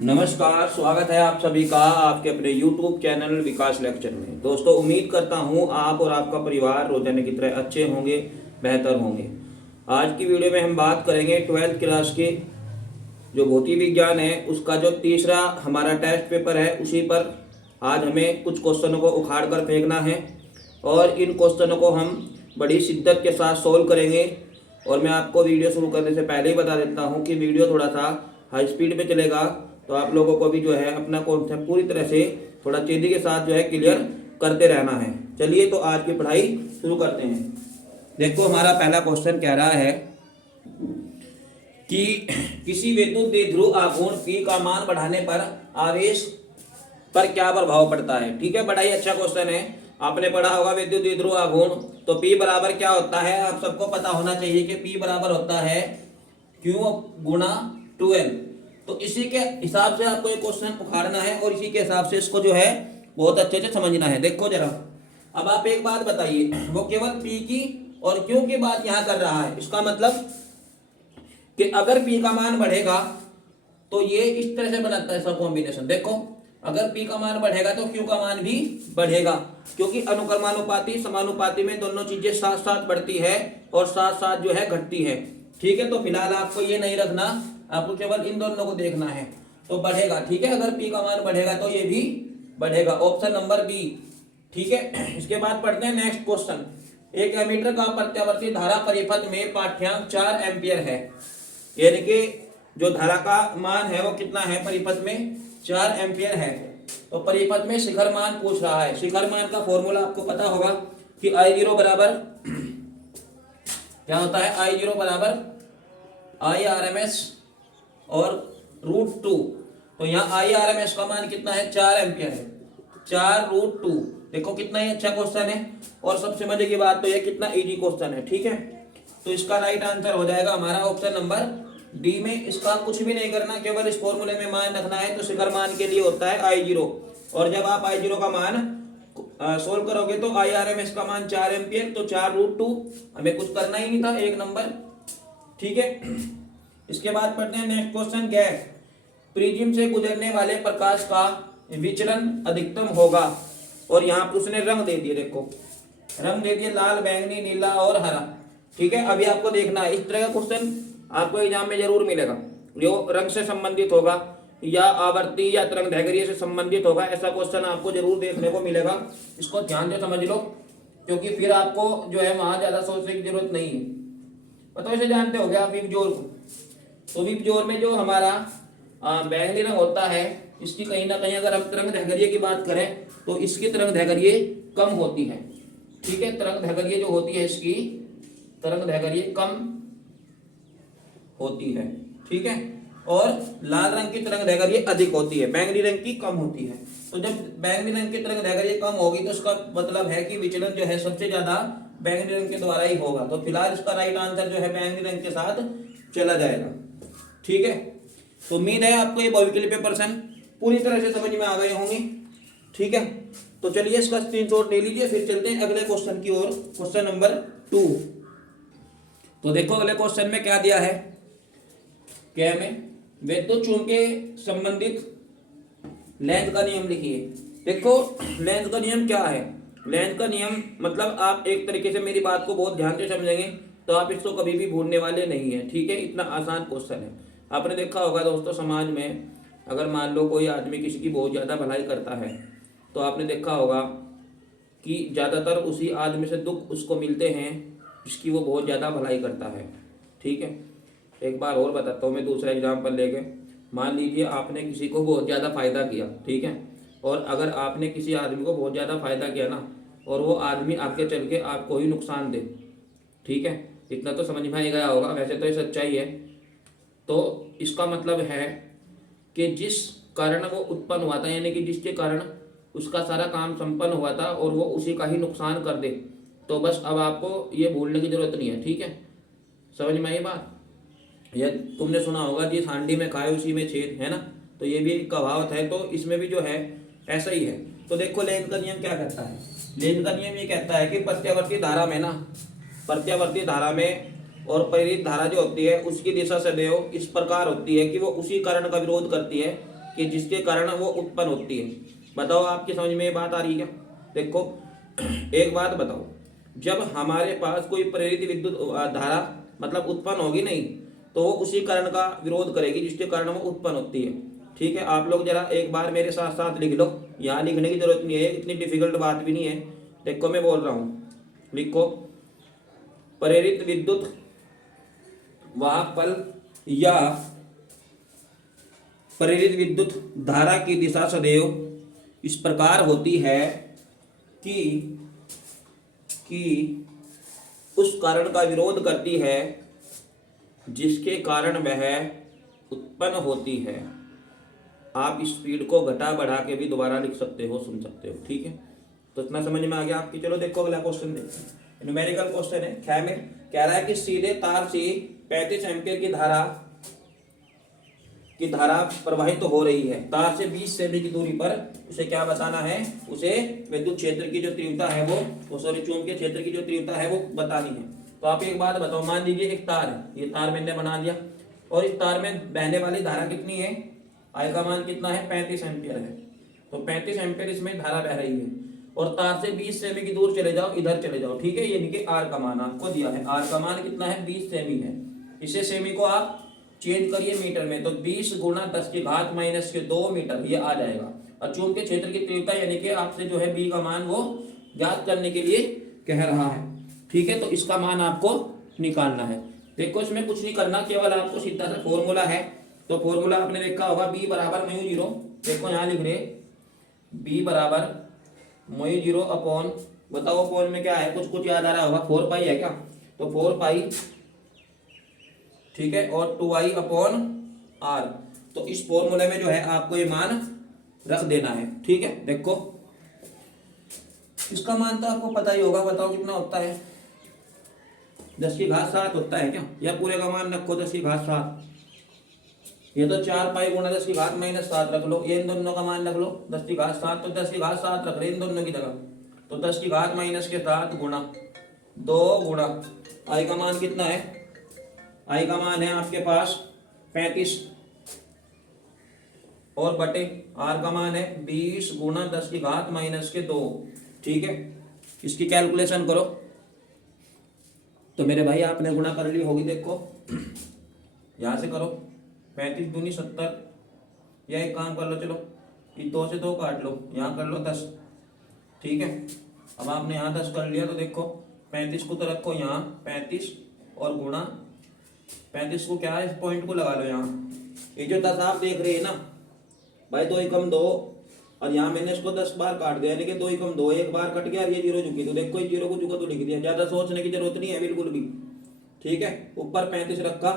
नमस्कार, स्वागत है आप सभी का आपके अपने YouTube चैनल विकास लेक्चर में। दोस्तों, उम्मीद करता हूँ आप और आपका परिवार रोजाना की तरह अच्छे होंगे, बेहतर होंगे। आज की वीडियो में हम बात करेंगे 12th क्लास के जो भौतिक विज्ञान है उसका जो तीसरा हमारा टेस्ट पेपर है उसी पर आज हमें कुछ क्वेश्चनों को उखाड़ कर फेंकना है और इन क्वेश्चनों को हम बड़ी शिद्दत के साथ सोल्व करेंगे। और मैं आपको वीडियो शुरू करने से पहले ही बता देता हूँ कि वीडियो थोड़ा सा हाई स्पीड में चलेगा, तो आप लोगों को भी जो है अपना कॉन्सेप्ट पूरी तरह से थोड़ा तेजी के साथ जो है क्लियर करते रहना है। चलिए तो आज की पढ़ाई शुरू करते हैं। देखो, हमारा पहला क्वेश्चन कह रहा है कि किसी विद्युत द्विध्रुव आघूर्ण P का मान बढ़ाने पर आवेश पर क्या प्रभाव पड़ता है। ठीक है, बड़ा ही अच्छा क्वेश्चन है। आपने पढ़ा होगा विद्युत द्विध्रुव आघूर्ण, तो P बराबर क्या होता है आप सबको पता होना चाहिए कि P बराबर होता है Q गुणा 2L। तो इसी के हिसाब से आपको ये क्वेश्चन उखाड़ना है और इसी के हिसाब से इसको जो है बहुत अच्छे से समझना है। देखो जरा, अब आप एक बात बताइए, वो केवल P की और Q की बात यहाँ कर रहा है। इसका मतलब कि अगर P का मान बढ़ेगा तो ये इस तरह से बनाता है सब कॉम्बिनेशन। देखो, अगर P का मान बढ़ेगा तो Q का मान भी बढ़ेगा, क्योंकि अनुक्रमानुपाती समानुपाती में दोनों चीजें साथ साथ बढ़ती है और साथ साथ जो है घटती है। ठीक है, तो फिलहाल आपको ये नहीं रखना, आपको केवल इन दोनों को देखना है। तो बढ़ेगा, ठीक है, अगर P का मान बढ़ेगा तो ये भी बढ़ेगा। Option number B. ठीक है, इसके बाद पढ़ते हैं नेक्स्ट क्वेश्चन। एक एमीटर का प्रत्यावर्ती धारा परिपथ में पाठ्यांक 4 एम्पियर है, यानी कि जो धारा का मान है वो कितना है, परिपथ में 4 एम्पियर है। तो परिपथ में शिखर मान पूछ रहा है। शिखर मान का फॉर्मूला आपको पता होगा कि I0 बराबर क्या होता है, I0 बराबर IRMS और √2। तो यहाँ IRMS का मान कितना है, 4 एम्पियर है, 4√2। देखो कितना ही अच्छा क्वेश्चन है और सबसे मजे की बात तो यह कितना इजी क्वेश्चन है। ठीक है, तो इसका राइट आंसर हो जाएगा हमारा ऑप्शन नंबर डी में। इसका कुछ भी नहीं करना, केवल इस फॉर्मूले में मान रखना है। तो शिखर मान के लिए होता है I0, और जब आप I0 का मान सोल्व करोगे तो IRMS का मान 4 एम्पियर, तो 4√2। हमें कुछ करना ही नहीं था, एक नंबर। ठीक है, इसके बाद पढ़ते हैं नेक्स्ट क्वेश्चन। गैस प्रिज्म से गुजरने वाले प्रकाश का विचलन अधिकतम होगा, और यहाँ पर उसने रंग दे दिए। देखो, रंग दे दिए लाल, बैंगनी, नीला और हरा। ठीक है, अभी आपको देखना है, इस तरह का क्वेश्चन आपको एग्जाम में जरूर मिलेगा। जो रंग से संबंधित होगा या आवर्ती या तरंग दैर्घ्य से संबंधित होगा, ऐसा क्वेश्चन आपको जरूर देखने को मिलेगा। इसको ध्यान से समझ लो, क्योंकि फिर आपको जो है वहां ज्यादा सोचने की जरूरत नहीं है। पता वैसे जानते हो गया विप जोर को, तो विप जोर में जो हमारा बैंगनी रंग होता है, इसकी कहीं ना कहीं अगर हम तरंग दैर्घ्य की बात करें तो इसकी तरंग दैर्घ्य कम होती है। ठीक है, तरंग दैर्घ्य जो होती है इसकी तरंग दैर्घ्य कम होती है। ठीक है, और लाल रंग की तरंग दैर्घ्य अधिक होती है, बैंगनी रंग की कम होती है। तो जब बैंगनी रंग की तरंग दैर्घ्य कम होगी तो इसका मतलब है कि विचलन जो है सबसे ज्यादा बैंगनी रंग के द्वारा ही होगा। तो फिलहाल इसका राइट आंसर जो है बैंगनी रंग के साथ चला जाएगा। ठीक है, तो उम्मीद है आपको ये भविष्य के प्रश्न पूरी तरह से समझ में आ गए होंगे। ठीक है, तो चलिए इसका स्क्रीनशॉट ले लीजिए, फिर चलते हैं अगले क्वेश्चन की ओर। Question number 2। तो देखो अगले क्वेश्चन में क्या दिया है, क्या में विद्युत चुंबकीय संबंधित लेंज का नियम लिखिए। देखो, लेंज का नियम क्या है। लेंज का नियम मतलब आप एक तरीके से मेरी बात को बहुत ध्यान से समझेंगे तो आप इसको कभी भी भूलने वाले नहीं है। ठीक है, इतना आसान क्वेश्चन है। आपने देखा होगा दोस्तों, समाज में अगर मान लो कोई आदमी किसी की बहुत ज़्यादा भलाई करता है तो आपने देखा होगा कि ज़्यादातर उसी आदमी से दुख उसको मिलते हैं जिसकी वो बहुत ज़्यादा भलाई करता है। ठीक है, एक बार और बताता हूँ मैं दूसरा एग्जाम्पल लेके। मान लीजिए आपने किसी को बहुत ज़्यादा फायदा किया, ठीक है, और अगर आपने किसी आदमी को बहुत ज़्यादा फायदा किया ना, और वो आदमी आगे चल के आपको ही नुकसान दे, ठीक है, इतना तो समझ में आ गया होगा। वैसे तो ये सच्चाई है। तो इसका मतलब है कि जिस कारण वो उत्पन्न हुआ था, यानी कि जिसके कारण उसका सारा काम संपन्न हुआ था, और वो उसी का ही नुकसान कर दे, तो बस अब आपको ये भूलने की जरूरत नहीं है। ठीक है, समझ में आई बात। ये तुमने सुना होगा, जिस हांडी में खाए उसी में छेद, है ना। तो ये भी एक कहावत है, तो इसमें भी जो है ऐसा ही है। तो देखो लेंज का नियम क्या कहता है। लेंज का नियम ये कहता है कि प्रत्यावर्ती धारा में ना, प्रत्यावर्ती धारा में और प्रेरित धारा जो होती है उसकी दिशा सदैव इस प्रकार होती है कि वो उसी कारण का विरोध करती है कि जिसके कारण वो उत्पन्न होती है। बताओ आपकी समझ में ये बात आ रही है क्या? देखो एक बात बताओ, जब हमारे पास कोई प्रेरित विद्युत धारा मतलब उत्पन्न होगी नहीं, तो वो उसी करण का विरोध करेगी जिसके कारण वो उत्पन्न होती है। ठीक है, आप लोग जरा एक बार मेरे साथ साथ लिख लो, यहाँ लिखने की जरूरत नहीं है, इतनी डिफिकल्ट बात भी नहीं है। देखो मैं बोल रहा हूँ, लिखो प्रेरित विद्युत वाहक पल या प्रेरित विद्युत धारा की दिशा सदैव इस प्रकार होती है कि उस कारण का विरोध करती है जिसके कारण वह उत्पन्न होती है। आप स्पीड को घटा बढ़ा के भी दोबारा लिख सकते हो, सुन सकते हो। ठीक है, तो इतना समझ में आ गया आपकी। चलो देखो अगला क्वेश्चन देखते हैं, न्यूमेरिकल क्वेश्चन है। ख्या में कह रहा है कि सीधे तार से 35 एम्पीयर की धारा प्रवाहित तो हो रही है, तार से 20 सेमी की दूरी पर। उसे क्या बताना है? उसे विद्युत क्षेत्र की जो तीव्रता है वो सॉरी चुंबकीय क्षेत्र की जो तीव्रता है वो बतानी है। तो आप एक बात बताओ, मान लीजिए एक तार है, ये तार मैंने बना दिया और इस तार में बहने वाली धारा कितनी है? आई का मान कितना है? 35 एम्पीयर है। तो 35 एम्पीयर इसमें धारा बह रही है और तार से 20 सेमी की दूर चले जाओ, इधर चले जाओ। ठीक है, ये देखिए आर का मान आपको दिया है, आर का मान कितना है? 20 सेमी है। इसे सेमी को आप चेंज करिए मीटर में, तो 20 गुणा 10⁻⁻2 मीटर ये आ जाएगा। और चुंबकीय क्षेत्र की तीव्रता यानी कि आपसे जो है बी का मान वो ज्ञात करने के लिए कह रहा है। ठीक है, तो इसका मान आपको निकालना है। देखो इसमें कुछ नहीं करना, केवल आपको सीधा सा फॉर्मूला है। तो फॉर्मूला आपने देखा होगा, बी बराबर म्यू जीरो, देखो यहाँ लिख रहे बी बराबर म्यू जीरो अपॉन, बताओ अपॉन में क्या है? कुछ कुछ याद आ रहा होगा, 4 पाई है क्या? तो 4 पाई, ठीक है, और 2i अपॉन आर। तो इस फॉर्मूले में जो है आपको ये मान रख देना है। ठीक है, देखो इसका मान तो आपको पता ही होगा, बताओ कितना होता है? 10⁻7 होता है क्या? या पूरे का मान रखो 10⁻7, ये तो 4 पाई गुणा 10⁻−7 रख लो, ये इन दोनों का मान रख लो 10⁻7, तो 10⁻7 रख रहे इन दोनों की जगह। तो 10⁻−7 गुणा 2 गुणा आई का मान कितना है? आई का मान है आपके पास 35 और बटे आर का मान है 20 गुणा 10⁻⁻2। ठीक है, इसकी कैलकुलेशन करो। तो मेरे भाई आपने गुणा कर ली होगी, देखो यहां से करो, 35 दूनी 70, या एक काम कर लो, चलो ये 2 से 2 काट लो, यहाँ कर लो 10। ठीक है, अब आपने यहाँ 10 कर लिया, तो देखो 35 को तो रखो यहाँ 35 और गुणा 35 को क्या है, इस पॉइंट को लगा लो यहाँ। ये जो 10 आप देख रहे हैं ना भाई, 2 एकम 2, और यहाँ मैंने इसको 10 बार काट दिया, यानी कि 2 एकम 2, एक बार कट गया, ये जीरो झुकी, तो देखो इस जीरो को झुका तो लिख दिया, ज्यादा सोचने की जरूरत नहीं है बिल्कुल भी। ठीक है, ऊपर 35 रखा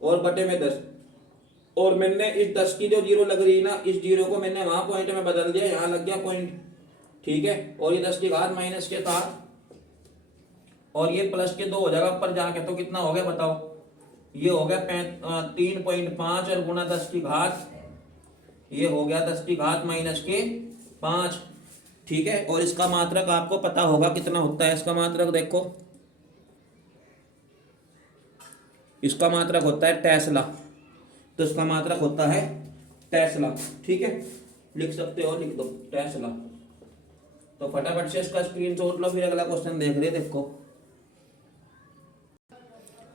और बटे में 10, और मैंने इस 10 की जो जीरो लग रही है ना, इस जीरो को मैंने वहां पॉइंट में बदल दिया, यहाँ लग गया पॉइंट। ठीक है, और ये 10⁻⁻7 और ये प्लस के 2 हो जाएगा ऊपर जाके, तो कितना हो गया बताओ? ये हो गया 3.5 और गुणा 10 की घात, ये हो गया 10⁻⁻5। ठीक है, और इसका मात्रक आपको पता होगा कितना होता है इसका मात्रक, देखो इसका मात्रक होता है टेस्ला, तो इसका मात्रक होता है टेस्ला। ठीक है, लिख सकते हो, लिख दो टेस्ला। तो फटाफट से इसका स्क्रीनशॉट लो, फिर अगला क्वेश्चन देख रहे।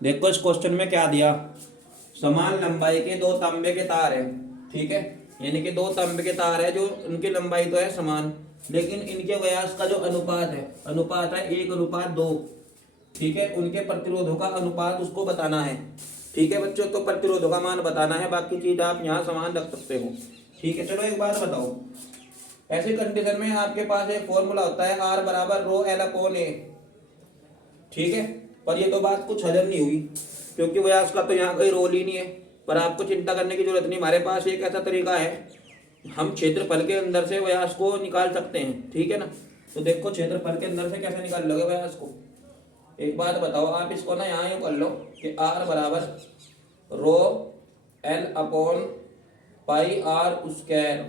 देखो इस क्वेश्चन में क्या दिया, समान लंबाई के 2 तांबे के तार है। ठीक है, यानी कि 2 तांबे के तार है, जो उनकी लंबाई तो है समान, लेकिन इनके व्यास का जो अनुपात है 1:2। ठीक है, उनके प्रतिरोधों का अनुपात उसको बताना है। ठीक है बच्चों, तो प्रतिरोधों का मान बताना है, बाकी चीज आप यहाँ समान रख सकते हो। ठीक है, चलो एक बात बताओ, ऐसी कंडीशन में आपके पास एक फॉर्मूला होता है R बराबर रो L अपॉन A। ठीक है, पर ये तो बात कुछ हजम नहीं हुई, क्योंकि व्यास का तो यहाँ कोई रोल ही नहीं है। पर आपको चिंता करने की जरूरत नहीं, हमारे पास एक ऐसा तरीका है, हम क्षेत्रफल के अंदर से व्यास को निकाल सकते हैं। ठीक है ना, तो देखो क्षेत्रफल के अंदर से कैसे निकाल लोगे व्यास को, एक बात बताओ आप इसको ना यहाँ यूँ कर लो कि R बराबर rho L upon pi R square,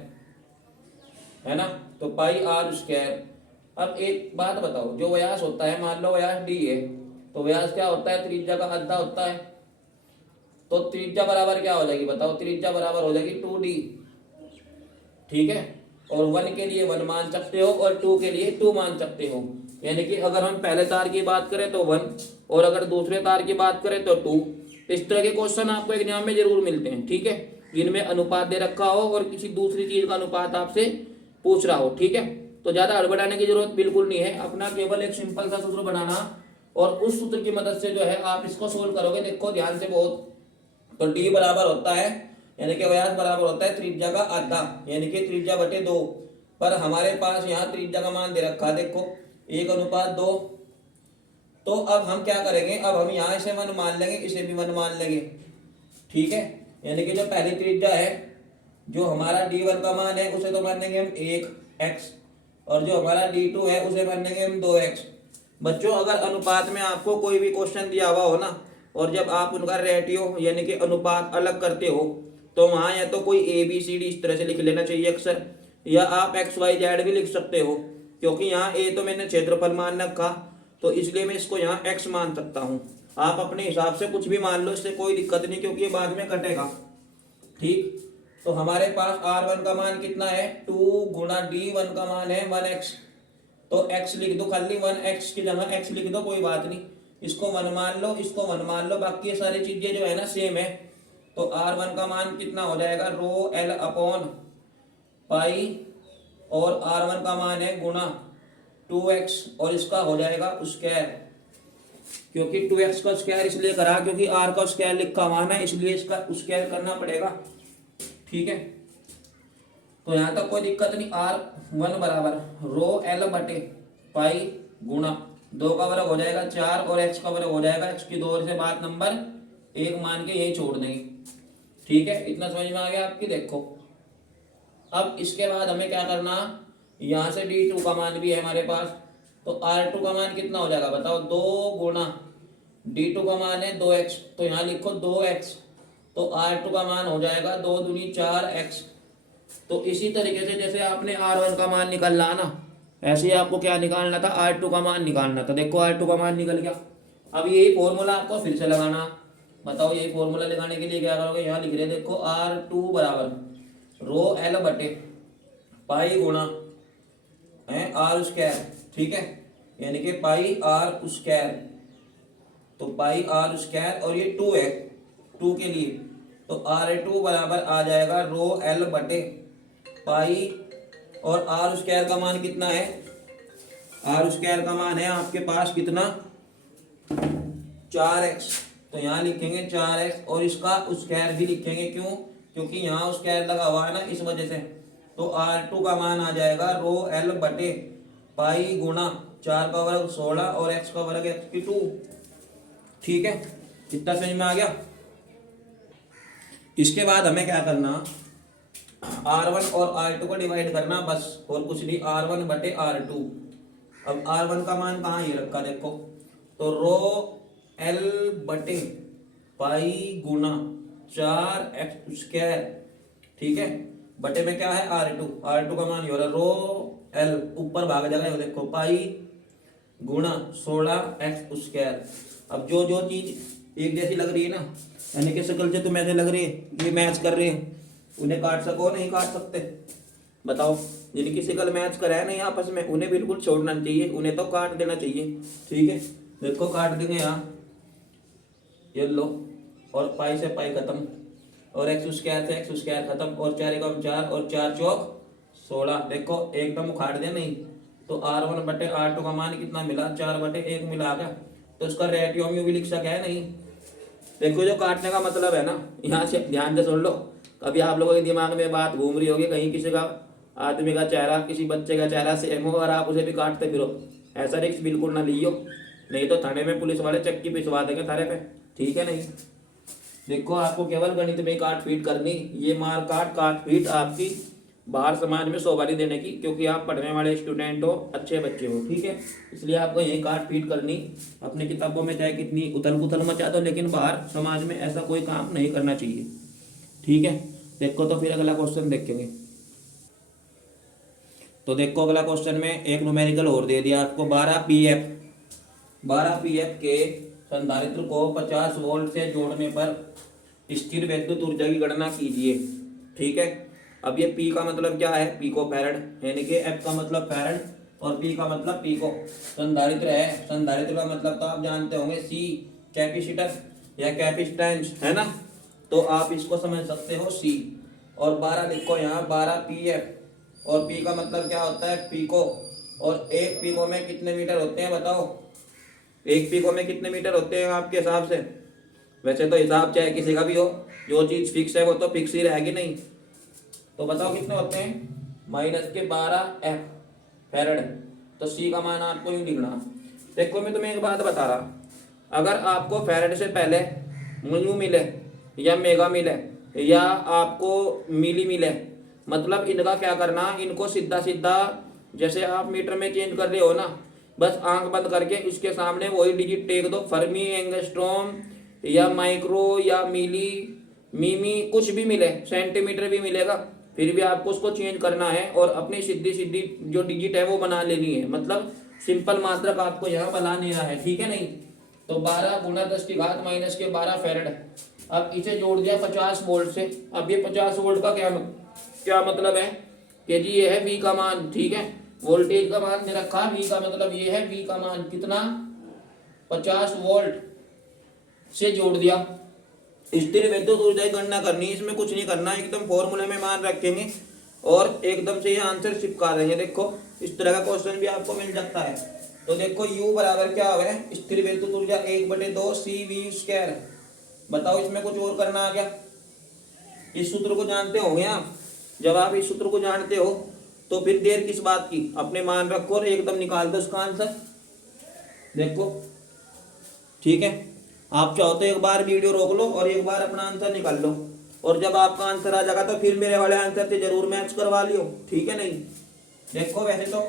है ना, तो पाई आर स्क्वायर। अब एक बात बताओ, जो व्यास होता है, मान लो व्यास d है, तो व्यास क्या होता है? त्रिज्या का आधा होता है। तो त्रिज्या बराबर क्या हो जाएगी बताओ? त्रिज्या बराबर हो जाएगी 2d। ठीक है। और 1 के लिए 1 मान सकते हो और 2 के लिए 2 मान सकते हो। यानी कि अगर हम पहले तार की बात करें तो 1 और अगर दूसरे तार की बात करें तो 2। इस तरह के क्वेश्चन आपको एग्जाम में जरूर मिलते हैं, ठीक है, जिनमें अनुपात दे रखा हो और किसी दूसरी चीज का अनुपात आपसे पूछ रहा हो, ठीक है। तो ज्यादा हड़बड़ाने की जरूरत बिल्कुल नहीं है, अपना केवल एक सिंपल सा सूत्र बनाना और उस सूत्र की मदद से जो है आप इसको सोल्व करोगे। देखो ध्यान से बहुत, तो डी बराबर होता है यानी कि व्यास बराबर होता है त्रिज्या का आधा यानी कि त्रिज्या बटे 2। पर हमारे पास यहाँ त्रिज्या का मान दे रखा है, देखो 1:2। तो अब हम क्या करेंगे, अब हम यहाँ से 1 मान लेंगे, इसे भी 1 मान लेंगे, ठीक है। यानी कि जो पहली त्रिज्या है, जो हमारा d1 का मान है उसे तो मान लेंगे हम 1x और जो हमारा d2 है उसे मान लेंगे हम 2x। बच्चों अगर अनुपात में आपको कोई भी क्वेश्चन दिया हुआ हो ना और जब आप उनका रेटियो यानी कि अनुपात अलग करते हो तो वहां या तो कोई ABCD इस तरह से लिख लेना चाहिए अक्सर, या आप XYZ भी लिख सकते हो, क्योंकि यहाँ A तो मैंने क्षेत्रफल मान रखा तो इसलिए मैं इसको यहाँ x मान सकता हूँ। आप अपने हिसाब से कुछ भी मान लो, इससे कोई दिक्कत नहीं क्योंकि ये बाद में कटेगा, ठीक। तो हमारे पास R1 का मान कितना है 2 गुणा D1 का मान है 1x। तो x लिख दो, खाली 1x की जगह x लिख दो, कोई बात नहीं। इसको 1 मान लो, इसको 1 मान लो, बाकी ये सारी चीजें जो है ना सेम है। तो R1 का मान कितना हो जाएगा रो L अपॉन पाई और R1 का मान है गुणा 2x और इसका हो जाएगा स्क्वायर, क्योंकि 2x का स्क्वायर इसलिए करा क्योंकि r का स्क्वायर लिखा हुआ है इसलिए इसका स्क्वायर करना पड़ेगा, ठीक है। तो यहाँ तक कोई दिक्कत नहीं। R1 बराबर रो L बटे पाई गुणा 2 का वर्ग हो जाएगा 4 और x का वर्ग हो जाएगा x की 2 ओर से बात नंबर 1 मान के यही छोड़ देंगे, ठीक है। इतना समझ में आ गया आपकी। देखो अब इसके बाद हमें क्या करना, यहाँ से D2 का मान भी है हमारे पास, तो R2 का मान कितना हो जाएगा बताओ 2 गुणा D2 का मान है 2x, तो यहाँ लिखो 2x, तो R2 का मान हो जाएगा 2 दूनी 4x। तो इसी तरीके से जैसे आपने R1 का मान निकालना ना, ऐसे ही आपको क्या निकालना था R2 का मान निकालना था। देखो R2 का मान निकल गया। अब यही फॉर्मूला आपको फिर से लगाना, बताओ यही फॉर्मूला लगाने के लिए क्या करोगे, यहाँ लिख रहे देखो R2 बराबर रो L बटे पाई गुणा है R स्क्वायर, ठीक है, यानी कि पाई R स्क्वायर, तो पाई R स्क्वायर और ये 2 है 2 के लिए, तो R2 बराबर आ जाएगा रो L बटे पाई और R स्क्वायर का मान कितना है, R स्क्वायर का मान है आपके पास कितना 4x, तो यहाँ लिखेंगे 4x और इसका स्क्वायर भी लिखेंगे, क्यों, क्योंकि यहाँ स्क्वायर लगा हुआ है ना इस वजह से। तो R2 का मान आ जाएगा रो L बटे पाई गुणा 4 का वर्ग 16 और x का वर्ग x की 2, ठीक है। इतना समझ में आ गया। इसके बाद हमें क्या करना, R1 और R2 को डिवाइड करना बस, और कुछ नहीं, R1 बटे R2। अब R1 का मान कहाँ ये रखा देखो, तो रो L बटे पाई गुणा 4x स्क्वायर, ठीक है, बटे में क्या है R2 का मान ये हो रहा रो L ऊपर भाग जाएगा, ये देखो पाई गुणा 16x स्क्वायर। अब जो जो चीज एक जैसी लग रही है ना, यानी कि शक्ल से तुम ऐसे लग रही है ये मैच कर रही है, उन्हें काट सको नहीं काट सकते, बताओ। जिनकी शक्ल मैच कर है नहीं आपस में उन्हें बिल्कुल छोड़ना चाहिए, उन्हें तो काट देना चाहिए, ठीक है। देखो काट देंगे यहाँ, ये लो, और पाई से पाई खत्म और x स्क्वायर से x स्क्वायर खत्म और 4 एकम 4 और 4 चौक 16, देखो एकदम उखाड़ दे नहीं। तो R1 बटे R2 का मान कितना मिला 4 बटे 1 मिला गया, तो इसका रेटियो भी लिख सके है नहीं। देखो जो काटने का मतलब है ना, यहाँ से ध्यान से सुन लो, कभी आप लोगों के दिमाग में बात घूम रही होगी कहीं किसी का आदमी का चेहरा किसी बच्चे का चेहरा सेम हो और आप उसे भी काटते फिरो, ऐसा रिस्क बिल्कुल ना लियो, नहीं तो थाने में पुलिस वाले चक्की पिसवा देंगे थाने पे, ठीक है नहीं। देखो आपको केवल गणित में काट पीट करनी, ये मार काट पीट आपकी बाहर समाज में शोभा देने की, क्योंकि आप पढ़ने वाले स्टूडेंट हो, अच्छे बच्चे हो, ठीक है, इसलिए आपको यही काट पीट करनी। अपनी किताबों में चाहे कितनी उथल पुथल मचा दो, लेकिन बाहर समाज में ऐसा कोई काम नहीं करना चाहिए, ठीक है। देखो तो फिर अगला क्वेश्चन देखेंगे। तो देखो अगला क्वेश्चन में एक न्यूमेरिकल और दे दिया आपको, 12 pf के संधारित्र को 50 वोल्ट से जोड़ने पर स्थिर विद्युत ऊर्जा की गणना कीजिए, ठीक है। अब ये पी का मतलब क्या है, पिको फैरड, यानी कि एफ का मतलब फैरड और पी का मतलब पिको। संधारित्र है, संधारित्र का मतलब तो आप जानते होंगे, सी कैपेसिटर या कैपेसिटेंस है ना, तो आप इसको समझ सकते हो सी। और 12 लिखो यहाँ, 12 पी एफ, और पी का मतलब क्या होता है, पिको। और एक पिको में कितने मीटर होते हैं बताओ, एक पिको में कितने मीटर होते हैं आपके हिसाब से? वैसे तो हिसाब चाहे किसी का भी हो, जो चीज़ फिक्स है वो तो फिक्स ही रहेगी नहीं। तो बताओ कितने होते हैं, -12 एफ फैरड। तो सी का मान आपको यूँ लिखना। देखो मैं तुम्हें एक बात बता रहा, अगर आपको फैरड से पहले म्यू मिले या मेगा मिले या आपको मिली मिले, मतलब इनका क्या करना, इनको सीधा सीधा जैसे आप मीटर में चेंज कर रहे हो ना, बस आंख बंद करके उसके सामने वही डिजिट टेक दो, फर्मी, एंगस्ट्रॉम या माइक्रो या मिली, मिमी, कुछ भी मिले, सेंटीमीटर भी मिलेगा, फिर भी आपको उसको चेंज करना है और अपनी सीधी सीधी जो डिजिट है वो बना लेनी है। मतलब सिंपल मात्रक आपको यहाँ बना लेना है, ठीक है नहीं। तो 12 गुणा 10⁻⁻12 फैरड। अब इसे जोड़ दिया 50 वोल्ट से। अब ये 50 वोल्ट का क्या मतलब है कि जी ये है V का मान, ठीक है, वोल्टेज का मान दे रखा, V का मतलब ये है, V का मान कितना, 50 वोल्ट से जोड़ दिया। स्थिर विद्युत ऊर्जा की गणना करनी, इसमें कुछ नहीं करना, एकदम फॉर्मूले में मान रखेंगे और एकदम से ये आंसर चिपका देंगे। देखो इस तरह का क्वेश्चन भी आपको मिल सकता है। तो देखो U बराबर क्या है, स्थिर विद्युत ऊर्जा 1/2 CV²। बताओ इसमें कुछ और करना आ गया? इस सूत्र को जानते होंगे आप। जब आप इस सूत्र को जानते हो तो फिर देर किस बात की, अपने मान रखो और एकदम निकाल दो उसका आंसर। देखो ठीक है, आप चाहो तो एक बार वीडियो रोक लो और एक बार अपना आंसर निकाल लो, और जब आपका आंसर आ जाएगा तो फिर मेरे वाले आंसर से जरूर मैच करवा लियो, ठीक है नहीं। देखो वैसे तो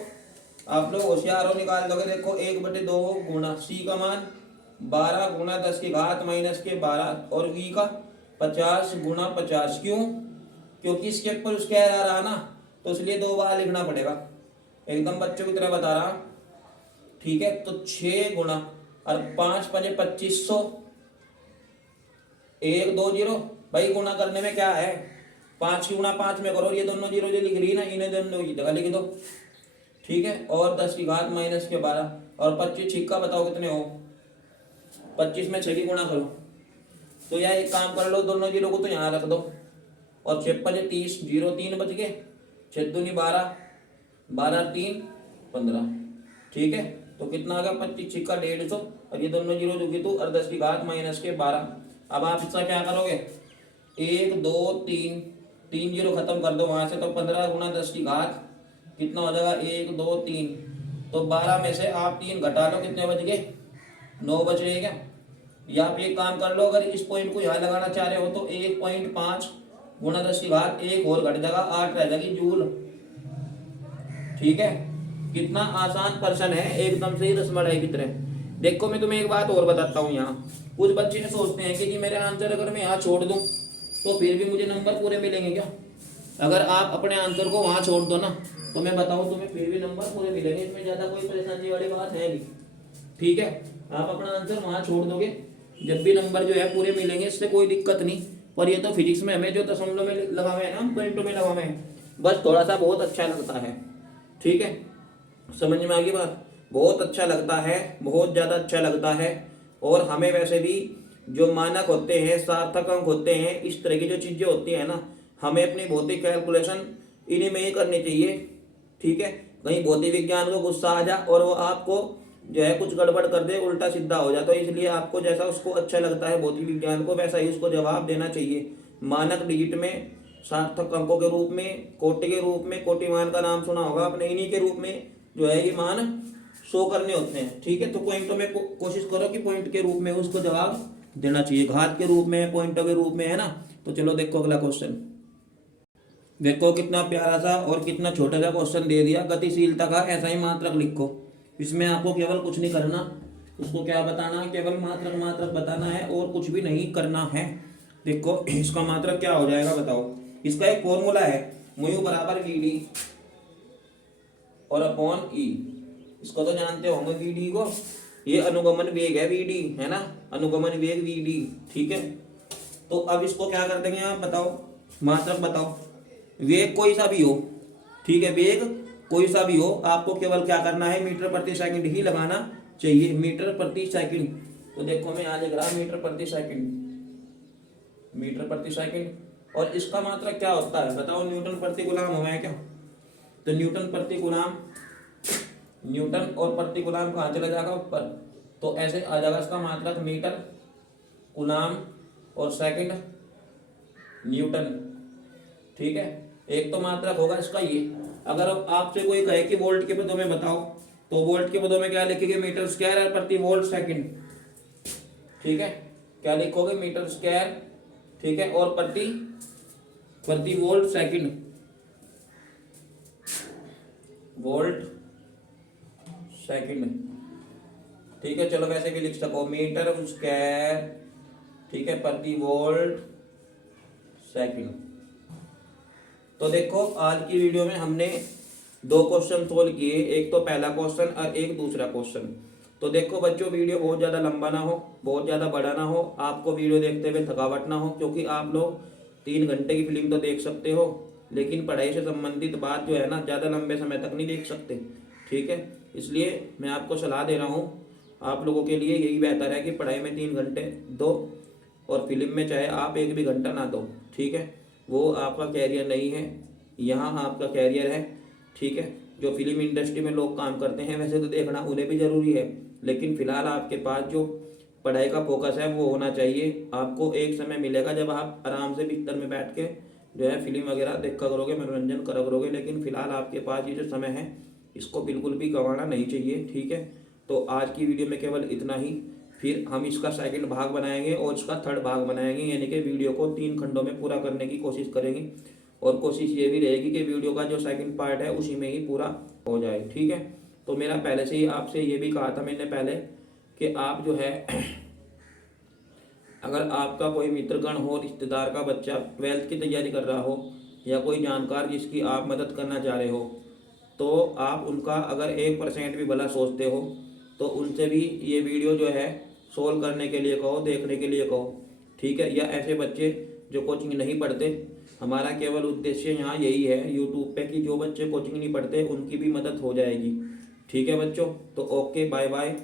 आप लोग होशियार हो, निकाल दोगे। देखो 1/2 गुणा सी का मान 12 गुणा 10⁻⁻12 और V का 50 गुणा 50। क्यों? क्योंकि इसके ऊपर उसके आ रहा ना, तो इसलिए 2 बार लिखना पड़ेगा। एकदम बच्चों की तरह बता रहा, ठीक है। तो 6 गुणा और 5 × 5 = 2500, 1 2 0। भाई गुणा करने में क्या है, 5 की गुणा 5 में करो, ये दोनों जीरो जो लिख रही है ना, इन्हें दोनों की जगह लिख दो, ठीक है। और 10⁻⁻12 और 25 छिक्का बताओ कितने हो, 25 में 6 की गुणा करो। तो यार एक काम कर लो, दोनों जीरो को तो यहाँ रख दो, और 6 × 5 = 30, 0 3 बच गए, 6 दूनी 12, 12 3 15, ठीक है। तो कितना आ गया, 25 छिक्का 150, और ये दोनों जीरो जो की तो, और 10⁻⁻12। अब आप इसका क्या करोगे, 1 2 3 3 जीरो खत्म कर दो वहां से, तो 15 गुणा 10 की घात कितना हो जाएगा, 1 2 3। तो 12 में से आप 3 घटा लो, कितने बच गए, 9 बच रहे क्या। या आप एक काम कर लो, अगर इस पॉइंट को यहाँ लगाना चाह रहे हो तो 1.5 गुणा 10 की घात 1 और घट जाएगा, 8 रह जाएगी जूल, ठीक है। कितना आसान प्रश्न है, एकदम से ही रसमलाई की तरह। देखो मैं तुम्हें एक बात और बताता हूँ, यहाँ कुछ बच्चे सोचते हैं कि जी मेरे आंसर अगर मैं यहाँ छोड़ दूँ तो फिर भी मुझे नंबर पूरे मिलेंगे क्या। अगर आप अपने आंसर को वहाँ छोड़ दो ना, तो मैं बताऊँ तुम्हें फिर भी नंबर पूरे मिलेंगे, इसमें ज़्यादा कोई परेशानी वाली बात है नहीं, ठीक है। आप अपना आंसर वहाँ छोड़ दोगे, जब भी नंबर जो है पूरे मिलेंगे, इससे कोई दिक्कत नहीं। पर ये तो फिजिक्स में हमें जो दशमलव में लगा हुआ है ना, पॉइंटों में लगा हुआ है, बस थोड़ा सा बहुत अच्छा लगता है, ठीक है। समझ में आ गई बात, बहुत अच्छा लगता है, बहुत ज़्यादा अच्छा लगता है। और हमें वैसे भी जो मानक होते हैं, सार्थक अंक होते हैं, इस तरह की जो चीज़ें होती हैं ना, हमें अपनी भौतिक कैलकुलेशन इन्हीं में ही करनी चाहिए, ठीक है। कहीं भौतिक विज्ञान को गुस्सा आ जा और वो आपको जो है कुछ गड़बड़ कर दे, उल्टा सीधा हो जाए, तो इसलिए आपको जैसा उसको अच्छा लगता है भौतिक विज्ञान को, वैसा ही उसको जवाब देना चाहिए। मानक डिजिट में, सार्थक अंकों के रूप में, कोटि के रूप में, कोटिमान का नाम सुना होगा आपने, इन्हीं के रूप में जो है ये मान शो करने होते हैं, ठीक है। तो पॉइंटों में कोशिश करो कि पॉइंट के रूप में उसको जवाब देना चाहिए, घात के रूप में, पॉइंटों के रूप में, है ना। तो चलो देखो अगला क्वेश्चन। देखो कितना प्यारा सा और कितना छोटा सा क्वेश्चन दे दिया, गतिशीलता का ऐसा ही मात्रक लिखो। इसमें आपको केवल कुछ नहीं करना, उसको क्या बताना, केवल मात्रक मात्रक बताना है और कुछ भी नहीं करना है। देखो इसका मात्रक क्या हो जाएगा बताओ। इसका एक फॉर्मूला है, म्यू बराबर VD और अपॉन E। इसको तो जानते होंगे VD को, ये अनुगमन वेग है VD, है ना, अनुगमन वेग VD, ठीक है। तो अब इसको क्या कर देंगे आप बताओ, मात्रक बताओ। वेग कोई सा भी हो, ठीक है, वेग कोई सा भी हो, आपको केवल क्या करना है, मीटर प्रति सेकंड ही लगाना चाहिए, मीटर प्रति सेकंड। तो देखो मैं यहाँ लिख रहा मीटर प्रति सेकंड, मीटर प्रति सेकंड। और इसका मात्रक क्या होता है बताओ, न्यूटन प्रति गुलाम हुआ है क्या? तो न्यूटन प्रति गुलाम, न्यूटन और प्रति गुलाम कहाँ चला जाएगा ऊपर, तो ऐसे आ जाएगा इसका मात्रक मीटर गुलाम और सेकंड न्यूटन, ठीक है। एक तो मात्रक होगा इसका ये। अगर अब आपसे कोई कहे कि वोल्ट के पदों में बताओ, तो वोल्ट के पदों में क्या लिखेंगे, मीटर स्क्वायर और प्रति वोल्ट सेकंड, ठीक है। क्या लिखोगे, मीटर स्क्वायर, ठीक है, और प्रति वोल्ट सेकंड, वोल्ट सेकंड, ठीक है। चलो वैसे भी लिख सको, मीटर स्क्वायर, ठीक है, प्रति वोल्ट सेकंड। तो देखो आज की वीडियो में हमने दो क्वेश्चन सोल्व किए, एक तो पहला क्वेश्चन और एक दूसरा क्वेश्चन। तो देखो बच्चों, वीडियो बहुत ज़्यादा लंबा ना हो, बहुत ज़्यादा बड़ा ना हो, आपको वीडियो देखते हुए थकावट ना हो, क्योंकि आप लोग 3 घंटे की फिल्म तो देख सकते हो, लेकिन पढ़ाई से संबंधित बात जो है ना, ज़्यादा लंबे समय तक नहीं देख सकते, ठीक है। इसलिए मैं आपको सलाह दे रहा हूँ, आप लोगों के लिए यही बेहतर है कि पढ़ाई में 3 घंटे दो और फिल्म में चाहे आप 1 भी घंटा ना दो, ठीक है। वो आपका कैरियर नहीं है, यहाँ आपका कैरियर है, ठीक है। जो फिल्म इंडस्ट्री में लोग काम करते हैं वैसे तो देखना उन्हें भी ज़रूरी है, लेकिन फिलहाल आपके पास जो पढ़ाई का फोकस है वो होना चाहिए। आपको एक समय मिलेगा जब आप आराम से बिस्तर में बैठ के जो है फिल्म वगैरह देखा करोगे, मनोरंजन करा करोगे, लेकिन फिलहाल आपके पास ये जो समय है इसको बिल्कुल भी गंवाना नहीं चाहिए, ठीक है। तो आज की वीडियो में केवल इतना ही, फिर हम इसका सेकंड भाग बनाएंगे और इसका थर्ड भाग बनाएंगे, यानी कि वीडियो को 3 खंडों में पूरा करने की कोशिश करेंगे। और कोशिश ये भी रहेगी कि वीडियो का जो सेकंड पार्ट है उसी में ही पूरा हो जाए, ठीक है। तो मेरा पहले से ही आपसे ये भी कहा था मैंने पहले कि आप जो है अगर आपका कोई मित्रगण हो, रिश्तेदार का बच्चा 12th की तैयारी कर रहा हो, या कोई जानकार जिसकी आप मदद करना चाह रहे हो, तो आप उनका अगर 1% भी भला सोचते हो तो उनसे भी ये वीडियो जो है सोल्व करने के लिए कहो, देखने के लिए कहो, ठीक है। या ऐसे बच्चे जो कोचिंग नहीं पढ़ते, हमारा केवल उद्देश्य यहाँ यही है यूट्यूब पे कि जो बच्चे कोचिंग नहीं पढ़ते उनकी भी मदद हो जाएगी, ठीक है बच्चों। तो ओके, बाय बाय।